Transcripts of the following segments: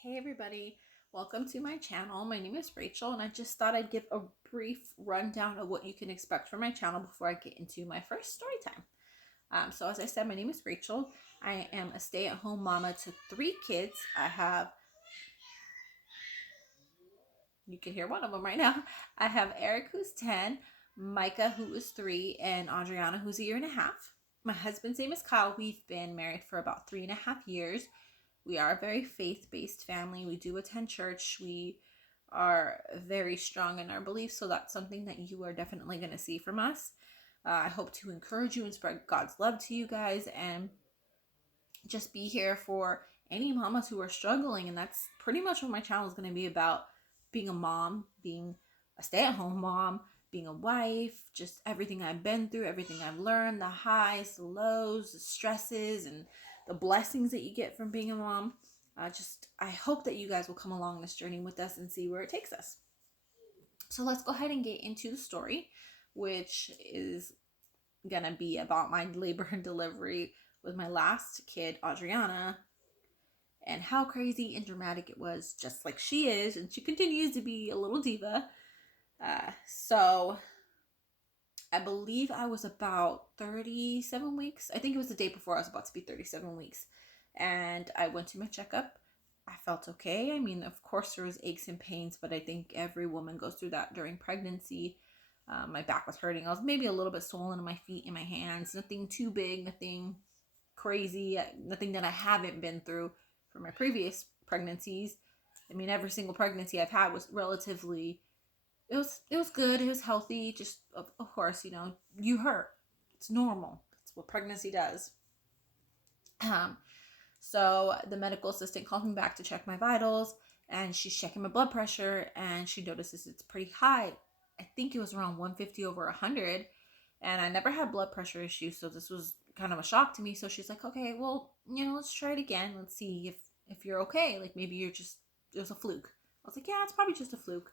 Hey everybody, welcome to my channel. My name is Rachel and I just thought I'd give a brief rundown of what you can expect from my channel before I get into my first story time. So as I said, my name is Rachel. I am a stay-at-home mama to 3 kids. You can hear one of them right now. I have Eric, who's 10, Micah, who is 3, and Adriana, who's a year and a half. My husband's name is Kyle. We've been married for about 3.5 years. We are a very faith-based family. We do attend church. We are very strong in our beliefs, so that's something that you are definitely going to see from us. I hope to encourage you and spread God's love to you guys and just be here for any mamas who are struggling. And that's pretty much what my channel is going to be about: being a mom, being a stay-at-home mom, being a wife, just everything I've been through, everything I've learned, the highs, the lows, the stresses, and the blessings that you get from being a mom. I hope that you guys will come along this journey with us and see where it takes us. So let's go ahead and get into the story, which is gonna be about my labor and delivery with my last kid, Adriana, and how crazy and dramatic it was, just like she is, and she continues to be a little diva. So I believe I was about 37 weeks. I think it was the day before I was about to be 37 weeks. And I went to my checkup. I felt okay. I mean, of course, there was aches and pains, but I think every woman goes through that during pregnancy. My back was hurting. I was maybe a little bit swollen in my feet and my hands. Nothing too big, nothing crazy, nothing that I haven't been through for my previous pregnancies. I mean, every single pregnancy I've had was relatively, it was good. It was healthy. Just of course, you hurt. It's normal. It's what pregnancy does. So the medical assistant called me back to check my vitals, and she's checking my blood pressure, and she notices it's pretty high. I think it was around 150 over 100, and I never had blood pressure issues, so this was kind of a shock to me. So she's like, okay, well, let's try it again. Let's see if you're okay. Like maybe it was a fluke. I was like, yeah, it's probably just a fluke.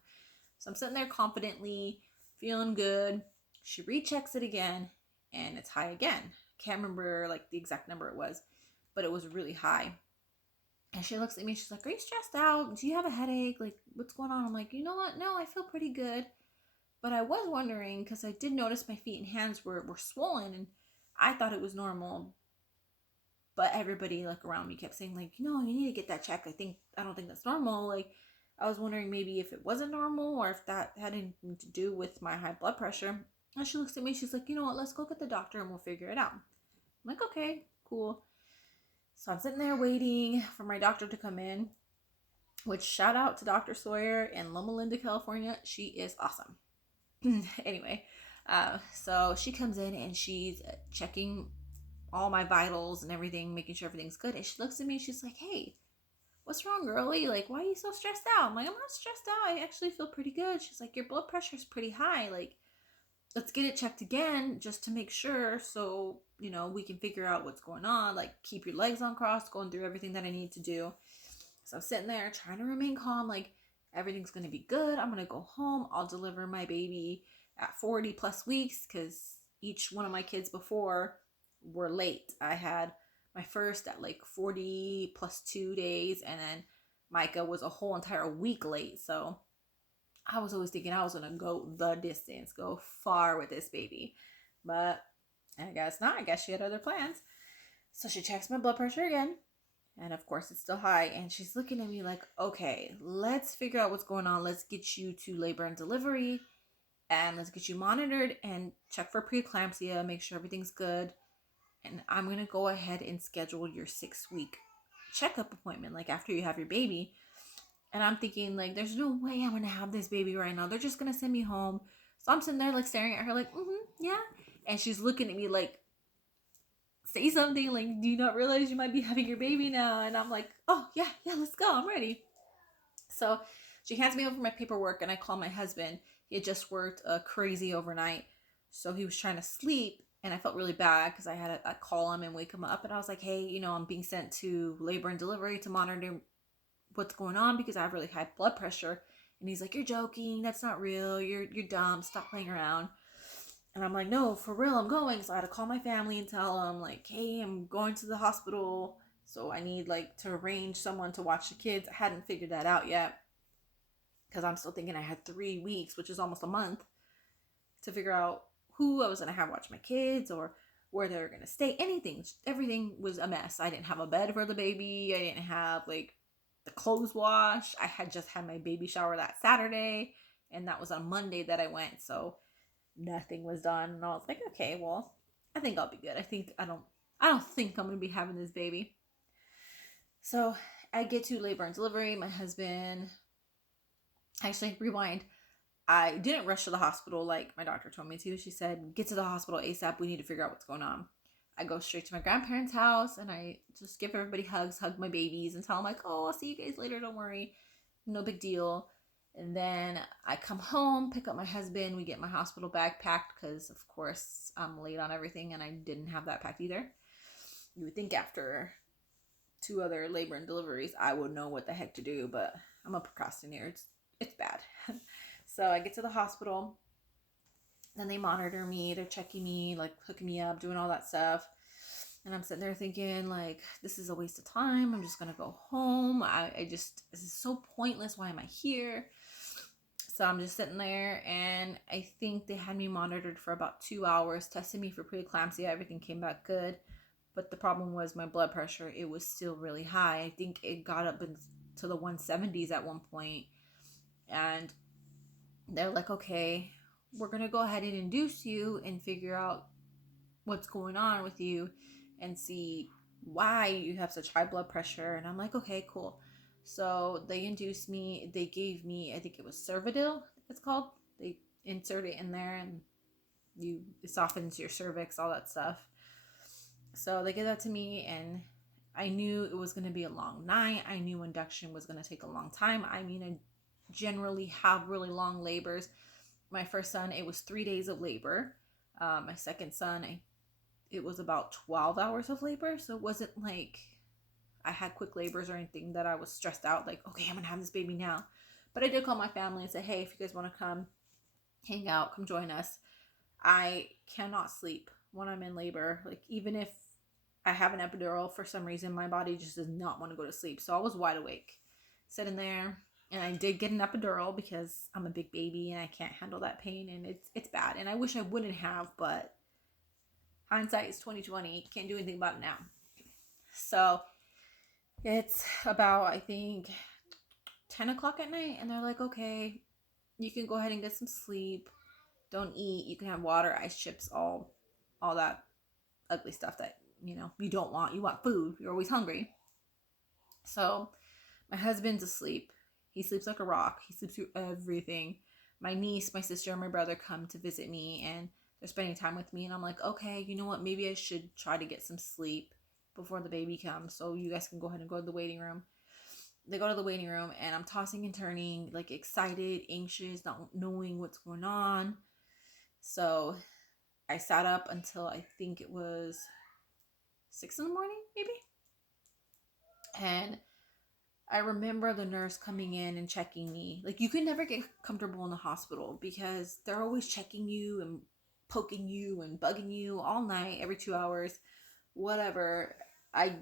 So I'm sitting there confidently, feeling good. She rechecks it again, and it's high again. Can't remember like the exact number it was, but it was really high. And she looks at me, she's like, are you stressed out? Do you have a headache? Like, what's going on? I'm like, you know what? No, I feel pretty good. But I was wondering, because I did notice my feet and hands were swollen, and I thought it was normal. But everybody like around me kept saying, like, you need to get that checked. I don't think that's normal. Like, I was wondering maybe if it wasn't normal or if that had anything to do with my high blood pressure. And she looks at me, she's like, you know what, let's go get the doctor and we'll figure it out. I'm like, okay, cool. So I'm sitting there waiting for my doctor to come in, which shout out to Dr. Sawyer in Loma Linda, California. She is awesome. Anyway, so she comes in and she's checking all my vitals and everything, making sure everything's good. And she looks at me, she's like, hey, what's wrong, girlie? Like, why are you so stressed out? I'm like, I'm not stressed out. I actually feel pretty good. She's like, your blood pressure is pretty high. Like, let's get it checked again just to make sure, so we can figure out what's going on. Like, keep your legs uncrossed, going through everything that I need to do. So I'm sitting there trying to remain calm, like everything's going to be good. I'm going to go home. I'll deliver my baby at 40 plus weeks, because each one of my kids before were late. I had my first at like 40 plus 2 days, and then Micah was a whole entire week late. So I was always thinking I was going to go the distance, go far with this baby. But I guess not. I guess she had other plans. So she checks my blood pressure again. And of course, it's still high. And she's looking at me like, okay, let's figure out what's going on. Let's get you to labor and delivery. And let's get you monitored and check for preeclampsia. Make sure everything's good. And I'm going to go ahead and schedule your 6-week checkup appointment, like after you have your baby. And I'm thinking, like, there's no way I'm going to have this baby right now. They're just going to send me home. So I'm sitting there, like, staring at her, like, yeah. And she's looking at me like, say something, like, do you not realize you might be having your baby now? And I'm like, oh, yeah, let's go. I'm ready. So she hands me over my paperwork, and I call my husband. He had just worked crazy overnight, so he was trying to sleep. And I felt really bad because I had to call him and wake him up. And I was like, hey, I'm being sent to labor and delivery to monitor what's going on because I have really high blood pressure. And he's like, you're joking. That's not real. You're dumb. Stop playing around. And I'm like, no, for real, I'm going. So I had to call my family and tell them, like, hey, I'm going to the hospital So I need like to arrange someone to watch the kids. I hadn't figured that out yet because I'm still thinking I had 3 weeks, which is almost a month, to figure out who I was going to have watch my kids or where they were going to stay. Everything was a mess. I didn't have a bed for the baby. I didn't have like the clothes wash. I had just had my baby shower that Saturday, and that was on Monday that I went. So nothing was done, and I was like, okay, well, I think I'll be good. I don't think I'm going to be having this baby. So I get to labor and delivery. My husband, actually, rewind. I didn't rush to the hospital like my doctor told me to. She said, get to the hospital ASAP. We need to figure out what's going on. I go straight to my grandparents' house and I just give everybody hugs, hug my babies, and tell them, like, oh, I'll see you guys later. Don't worry. No big deal. And then I come home, pick up my husband. We get my hospital bag packed because, of course, I'm late on everything and I didn't have that packed either. You would think after 2 other labor and deliveries, I would know what the heck to do, but I'm a procrastinator. It's bad. So I get to the hospital, then they monitor me, they're checking me, like hooking me up, doing all that stuff. And I'm sitting there thinking, like, this is a waste of time. I'm just going to go home. This is so pointless. Why am I here? So I'm just sitting there, and I think they had me monitored for about 2 hours, tested me for preeclampsia. Everything came back good. But the problem was my blood pressure. It was still really high. I think it got up into the 170s at one point. And they're like, okay, we're going to go ahead and induce you and figure out what's going on with you and see why you have such high blood pressure. And I'm like, okay, cool. So they induced me. They gave me, I think it was Cervidil, it's called. They insert it in there and it softens your cervix, all that stuff. So they gave that to me, and I knew it was going to be a long night. I knew induction was going to take a long time. I mean, I generally have really long labors. My first son, it was 3 days of labor. My second son, it was about 12 hours of labor. So it wasn't like I had quick labors or anything that I was stressed out, like, okay, I'm going to have this baby now. But I did call my family and say, hey, if you guys want to come hang out, come join us. I cannot sleep when I'm in labor. Like, even if I have an epidural, for some reason, my body just does not want to go to sleep. So I was wide awake, sitting there. And I did get an epidural because I'm a big baby and I can't handle that pain, and it's bad. And I wish I wouldn't have, but hindsight is 2020. Can't do anything about it now. So it's about, I think, 10 o'clock at night, and they're like, okay, you can go ahead and get some sleep. Don't eat. You can have water, ice chips, all that ugly stuff that, you don't want. You want food. You're always hungry. So my husband's asleep. He sleeps like a rock. He sleeps through everything. My niece, my sister, and my brother come to visit me, and they're spending time with me. And I'm like, okay, you know what? Maybe I should try to get some sleep before the baby comes, so you guys can go ahead and go to the waiting room. They go to the waiting room, and I'm tossing and turning, like excited, anxious, not knowing what's going on. So I sat up until I think it was 6 in the morning, maybe. And I remember the nurse coming in and checking me. Like, you can never get comfortable in the hospital because they're always checking you and poking you and bugging you all night, every 2 hours, whatever. I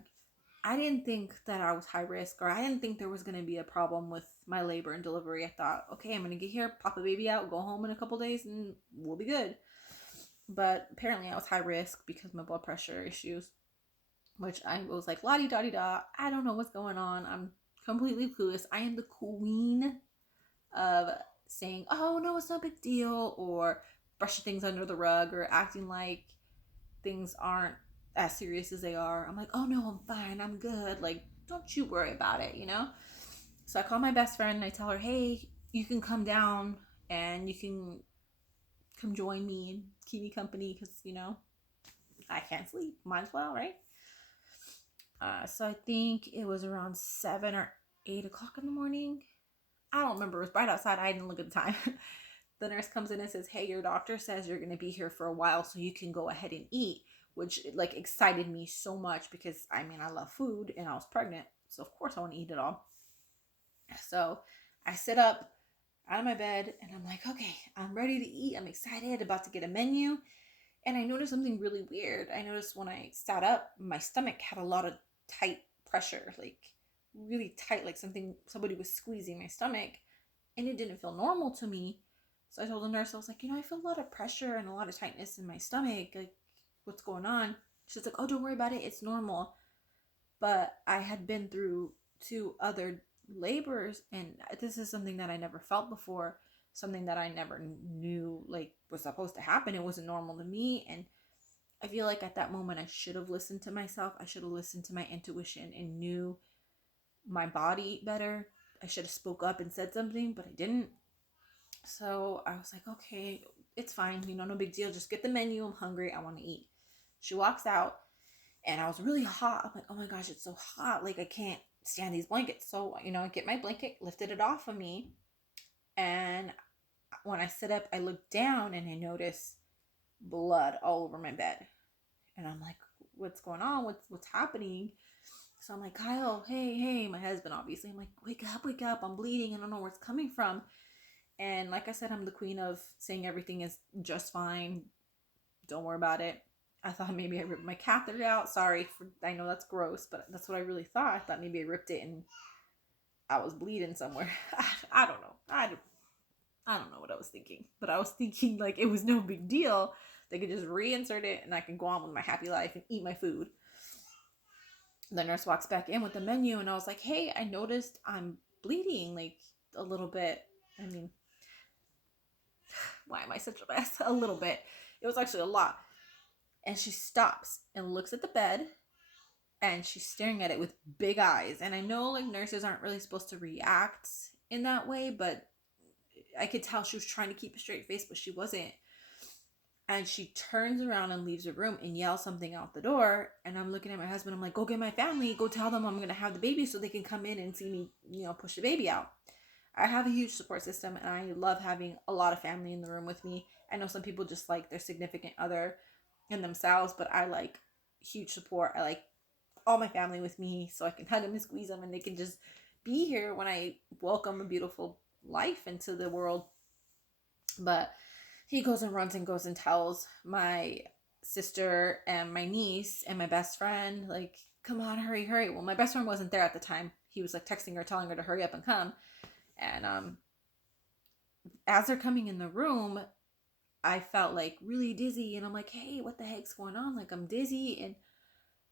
didn't think that I was high risk, or I didn't think there was going to be a problem with my labor and delivery. I thought, okay, I'm going to get here, pop a baby out, go home in a couple days, and we'll be good. But apparently I was high risk because of my blood pressure issues, which I was like, la-di-da-di-da. I don't know what's going on. I'm completely clueless. I am the queen of saying, oh, no, it's no big deal, or brushing things under the rug, or acting like things aren't as serious as they are. I'm like, oh, no, I'm fine. I'm good. Like, don't you worry about it, So I call my best friend and I tell her, hey, you can come down and you can come join me and keep me company because, I can't sleep. Might as well, right? So I think it was around 7 or 8 o'clock in the morning. I don't remember. It was right outside. I didn't look at the time. The nurse comes in and says, hey, your doctor says you're going to be here for a while, so you can go ahead and eat, which like excited me so much because I love food and I was pregnant. So of course I want to eat it all. So I sit up out of my bed and I'm like, okay, I'm ready to eat. I'm excited, about to get a menu. And I noticed something really weird. I noticed when I sat up, my stomach had a lot of tight pressure, like really tight, like somebody was squeezing my stomach, and it didn't feel normal to me. So I told the nurse, I was like, I feel a lot of pressure and a lot of tightness in my stomach. Like, what's going on? She's like, oh, don't worry about it. It's normal. But I had been through 2 other labors, and this is something that I never felt before, something that I never knew like was supposed to happen. It wasn't normal to me, and I feel like at that moment I should have listened to myself. I should have listened to my intuition and knew my body better. I should have spoke up and said something, but I didn't. So I was like, okay, it's fine, no big deal. Just get the menu. I'm hungry. I want to eat. She walks out, and I was really hot. I'm like, oh my gosh, it's so hot. Like, I can't stand these blankets. So, I get my blanket, lifted it off of me. And when I sit up, I look down and I notice blood all over my bed. And I'm like, what's going on? What's happening? So I'm like, Kyle, hey, my husband, obviously. I'm like, wake up. I'm bleeding. I don't know where it's coming from. And like I said, I'm the queen of saying everything is just fine. Don't worry about it. I thought maybe I ripped my catheter out. Sorry, I know that's gross, but that's what I really thought. I thought maybe I ripped it and I was bleeding somewhere. I don't know. I don't know what I was thinking. But I was thinking like it was no big deal. They could just reinsert it and I can go on with my happy life and eat my food. The nurse walks back in with the menu and I was like, hey, I noticed I'm bleeding like a little bit. I mean, why am I such a mess? A little bit. It was actually a lot. And she stops and looks at the bed and she's staring at it with big eyes. And I know like nurses aren't really supposed to react in that way, but I could tell she was trying to keep a straight face, but she wasn't. And she turns around and leaves the room and yells something out the door. And I'm looking at my husband. I'm like, go get my family. Go tell them I'm going to have the baby so they can come in and see me, push the baby out. I have a huge support system and I love having a lot of family in the room with me. I know some people just like their significant other in themselves, but I like huge support. I like all my family with me so I can hug them and squeeze them and they can just be here when I welcome a beautiful life into the world. But he goes and runs and goes and tells my sister and my niece and my best friend, like, come on, hurry. Well, my best friend wasn't there at the time. He was like texting her, telling her to hurry up and come. And as they're coming in the room, I felt like really dizzy. And I'm like, hey, what the heck's going on? Like, I'm dizzy. And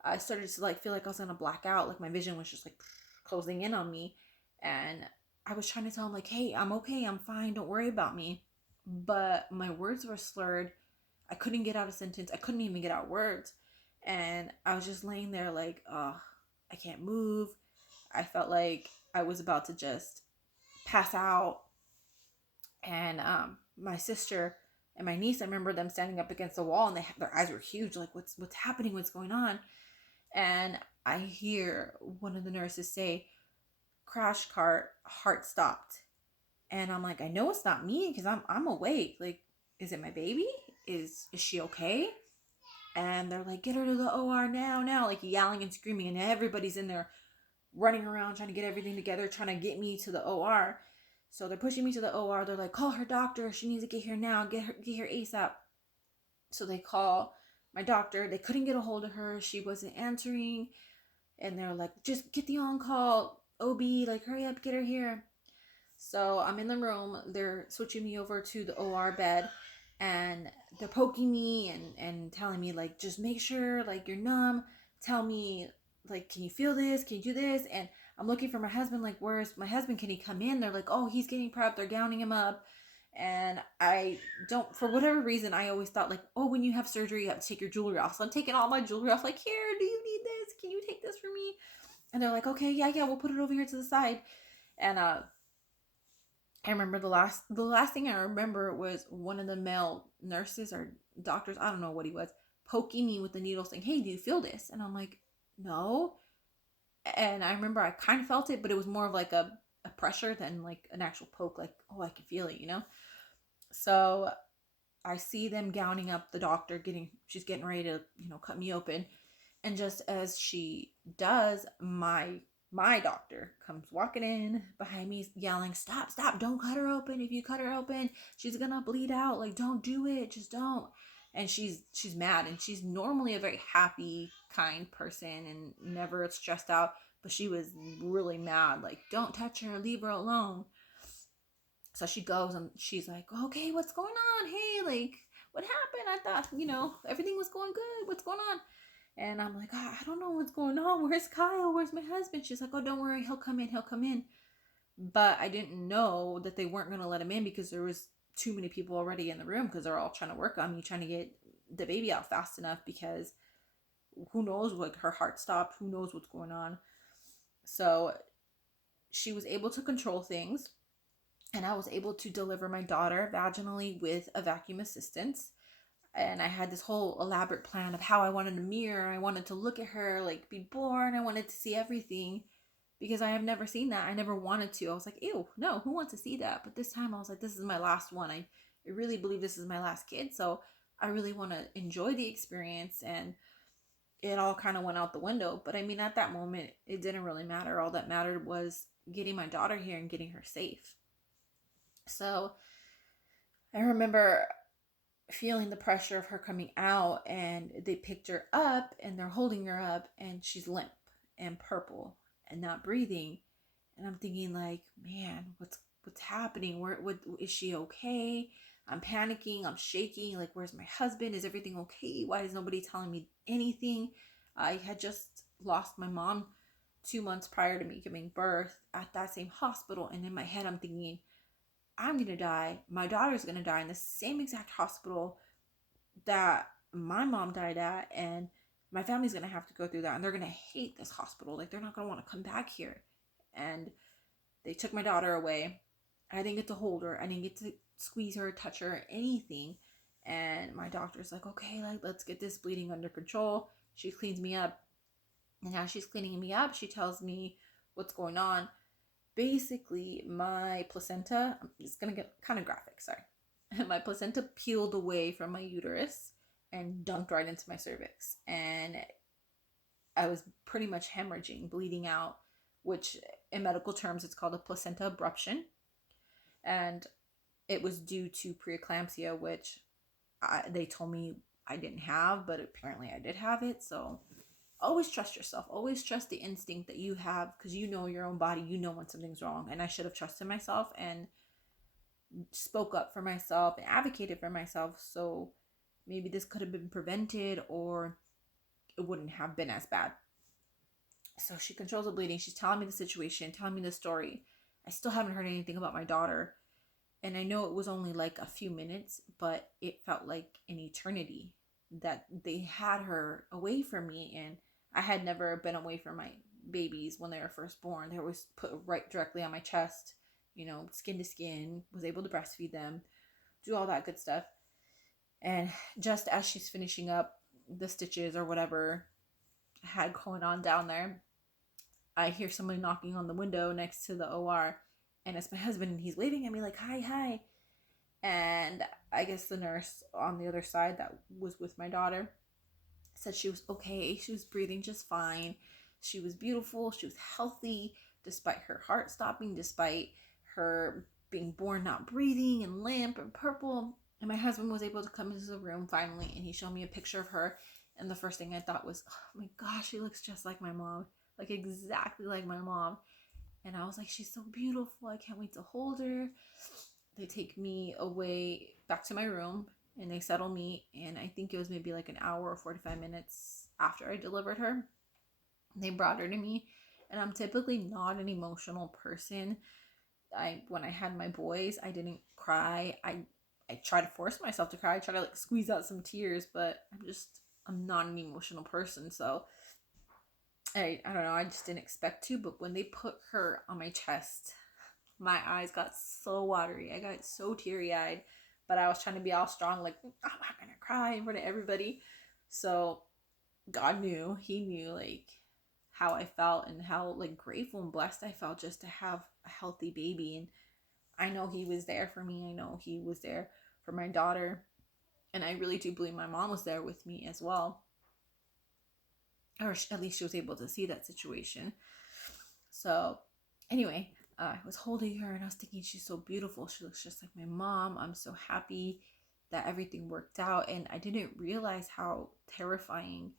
I started to like feel like I was gonna black out. Like my vision was just like closing in on me. And I was trying to tell him like, hey, I'm okay. I'm fine. Don't worry about me. But my words were slurred. I couldn't get out a sentence. I couldn't even get out words. And I was just laying there like, oh, I can't move. I felt like I was about to just pass out. And my sister and my niece, I remember them standing up against the wall and their eyes were huge, like what's happening, what's going on. And I hear one of the nurses say, crash cart, heart stopped. And I'm like, I know it's not me because I'm awake. Like, is it my baby? Is she okay? And they're like, get her to the OR now, like yelling and screaming, and everybody's in there running around trying to get everything together, trying to get me to the OR. So they're pushing me to the OR. They're like, call her doctor. She needs to get here now. Get her ASAP. So they call my doctor. They couldn't get a hold of her. She wasn't answering. And they're like, just get the on-call OB. Like, hurry up, get her here. So I'm in the room. They're switching me over to the OR bed. And they're poking me and telling me, like, just make sure, like, you're numb. Tell me, like, can you feel this? Can you do this? And I'm looking for my husband, like, where's my husband? Can he come in? They're like, oh, he's getting prepped. They're gowning him up. And I don't, for whatever reason, I always thought, like, oh, when you have surgery, you have to take your jewelry off. So I'm taking all my jewelry off, like, here, do you need this? Can you take this for me? And they're like, okay, yeah, we'll put it over here to the side. And I remember the last thing I remember was one of the male nurses or doctors, I don't know what he was, poking me with the needle saying, hey, do you feel this? And I'm like, no. And I remember I kind of felt it, but it was more of like a pressure than like an actual poke, like, oh, I can feel it, So I see them gowning up the doctor, she's getting ready to, cut me open. And just as she does, my doctor comes walking in behind me yelling, stop, don't cut her open. If you cut her open, she's gonna bleed out. Like, don't do it, just don't. And she's mad, and she's normally a very happy, kind person and never stressed out. but she was really mad, like, don't touch her, leave her alone. So she goes and she's like, okay, what's going on? Hey, like, what happened? I thought, everything was going good. What's going on? And I'm like, I don't know what's going on. Where's Kyle? Where's my husband? She's like, oh, don't worry. He'll come in. He'll come in. But I didn't know that they weren't going to let him in because there was too many people already in the room because they're all trying to work on me, trying to get the baby out fast enough because who knows, like, her heart stopped. Who knows what's going on? So she was able to control things, and I was able to deliver my daughter vaginally with a vacuum assistance. And I had this whole elaborate plan of how I wanted to mirror. I wanted to look at her, like, be born. I wanted to see everything because I have never seen that. I never wanted to. I was like, ew, no, who wants to see that? But this time I was like, this is my last one. I really believe this is my last kid. So I really want to enjoy the experience. And it all kind of went out the window. But I mean, at that moment, it didn't really matter. All that mattered was getting my daughter here and getting her safe. So I remember feeling the pressure of her coming out, and they picked her up and they're holding her up and she's limp and purple and not breathing. And I'm thinking, like, man, what's happening? What is she okay? I'm panicking, I'm shaking, like, where's my husband? Is everything okay? Why is nobody telling me anything? I had just lost my mom 2 months prior to me giving birth at that same hospital, and in my head I'm thinking, I'm gonna die, my daughter's gonna die in the same exact hospital that my mom died at, and my family's gonna have to go through that, and they're gonna hate this hospital. Like, they're not gonna want to come back here. And they took my daughter away. I didn't get to hold her. I didn't get to squeeze her, touch her, anything. And my doctor's like, okay, like, let's get this bleeding under control. She cleans me up. And as she's cleaning me up, she tells me what's going on. Basically, my placenta, it's going to get kind of graphic, sorry. My placenta peeled away from my uterus and dunked right into my cervix. And I was pretty much hemorrhaging, bleeding out, which in medical terms, it's called a placenta abruption. And it was due to preeclampsia, which they told me I didn't have, but apparently I did have it. So always trust yourself. Always trust the instinct that you have, because you know your own body. You know when something's wrong. And I should have trusted myself and spoke up for myself and advocated for myself. So maybe this could have been prevented, or it wouldn't have been as bad. So she controls the bleeding. She's telling me the situation, telling me the story. I still haven't heard anything about my daughter. And I know it was only like a few minutes, but it felt like an eternity that they had her away from me. And I had never been away from my babies when they were first born. They were put right directly on my chest, skin to skin, was able to breastfeed them, do all that good stuff. And just as she's finishing up the stitches or whatever had going on down there, I hear somebody knocking on the window next to the OR. And it's my husband, and he's waving at me like, hi. And I guess the nurse on the other side that was with my daughter said she was okay. She was breathing just fine. She was beautiful. She was healthy, despite her heart stopping, despite her being born not breathing and limp and purple. And my husband was able to come into the room finally, and he showed me a picture of her. And the first thing I thought was, oh my gosh, she looks just like my mom. Like, exactly like my mom. And I was like, she's so beautiful. I can't wait to hold her. They take me away back to my room, and they settle me. And I think it was maybe like an hour or 45 minutes after I delivered her. They brought her to me. And I'm typically not an emotional person. When I had my boys, I didn't cry. I try to force myself to cry. I try to like squeeze out some tears, but I'm not an emotional person. So I don't know, I just didn't expect to. But when they put her on my chest, my eyes got so watery. I got so teary-eyed, but I was trying to be all strong, like, I'm not gonna cry in front of everybody. So God knew, he knew like how I felt and how like grateful and blessed I felt just to have a healthy baby. And I know he was there for me. I know he was there for my daughter. And I really do believe my mom was there with me as well. Or at least she was able to see that situation. So anyway, I was holding her and I was thinking, she's so beautiful. She looks just like my mom. I'm so happy that everything worked out. And I didn't realize how terrifying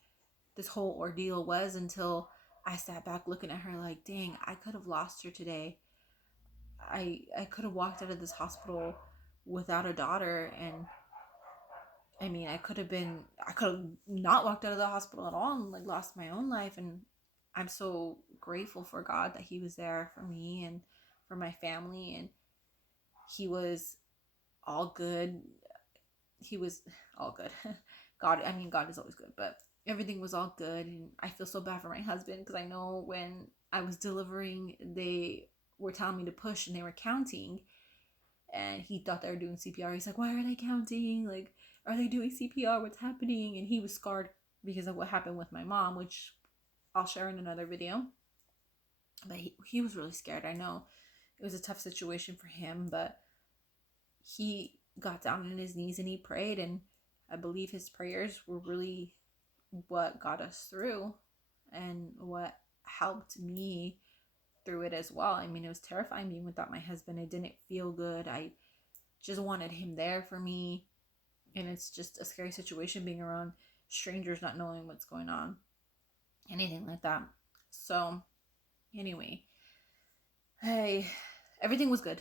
this whole ordeal was until I sat back looking at her like, dang, I could have lost her today. I could have walked out of this hospital without a daughter. And I mean, I could have not walked out of the hospital at all and like lost my own life. And I'm so grateful for God that He was there for me and for my family. And He was all good. He was all good. God, I mean, God is always good, but everything was all good. And I feel so bad for my husband because I know when I was delivering, they were telling me to push and they were counting, and he thought they were doing CPR. He's like, why are they counting? Like, are they doing CPR? What's happening? And he was scarred because of what happened with my mom, which I'll share in another video. But he was really scared. I know it was a tough situation for him, but he got down on his knees and he prayed. And I believe his prayers were really what got us through and what helped me through it as well. I mean, it was terrifying being without my husband. It didn't feel good. I just wanted him there for me. And it's just a scary situation being around strangers, not knowing what's going on, anything like that. So, anyway, hey, everything was good.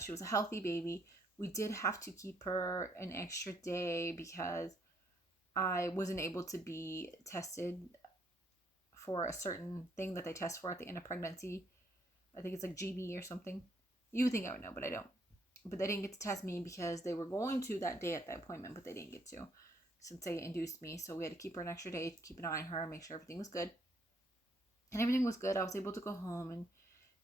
She was a healthy baby. We did have to keep her an extra day because I wasn't able to be tested for a certain thing that they test for at the end of pregnancy. I think it's like GB or something. You would think I would know, but I don't. But they didn't get to test me because they were going to that day at the appointment, but they didn't get to since they induced me. So we had to keep her an extra day, keep an eye on her, make sure everything was good. And everything was good. I was able to go home and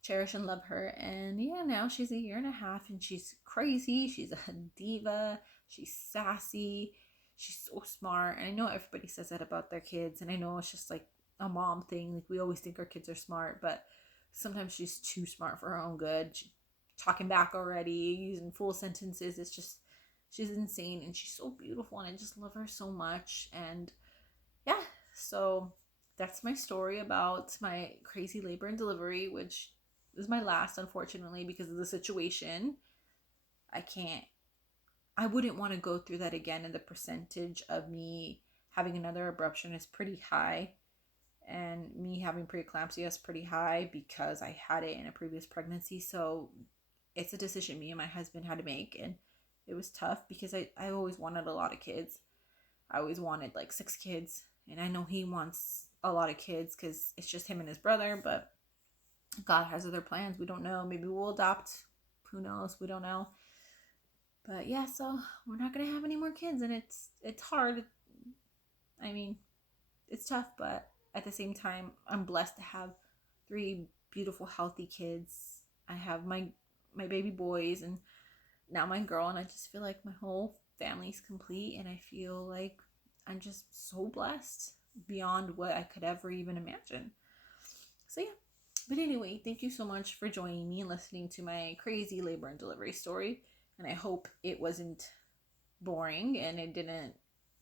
cherish and love her. And yeah, now she's a year and a half and she's crazy. She's a diva. She's sassy. She's so smart. And I know everybody says that about their kids. And I know it's just like a mom thing. Like we always think our kids are smart, but sometimes she's too smart for her own good. She's talking back already, using full sentences. It's just, she's insane and she's so beautiful. And I just love her so much. And yeah, so that's my story about my crazy labor and delivery, which is my last, unfortunately, because of the situation. I wouldn't want to go through that again. And the percentage of me having another abruption is pretty high. And me having preeclampsia is pretty high because I had it in a previous pregnancy. So it's a decision me and my husband had to make. And it was tough because I always wanted a lot of kids. I always wanted like 6 kids. And I know he wants a lot of kids because it's just him and his brother. But God has other plans. We don't know. Maybe we'll adopt. Who knows? We don't know. But yeah, so we're not going to have any more kids. And it's hard. I mean, it's tough, but at the same time, I'm blessed to have 3 beautiful, healthy kids. I have my baby boys and now my girl, and I just feel like my whole family's complete, and I feel like I'm just so blessed beyond what I could ever even imagine. So yeah. But anyway, thank you so much for joining me and listening to my crazy labor and delivery story. And I hope it wasn't boring and it didn't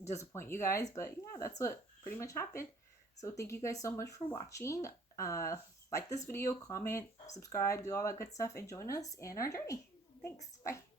disappoint you guys. But yeah, that's what pretty much happened. So thank you guys so much for watching. Like this video, comment, subscribe, do all that good stuff, and join us in our journey. Thanks. Bye.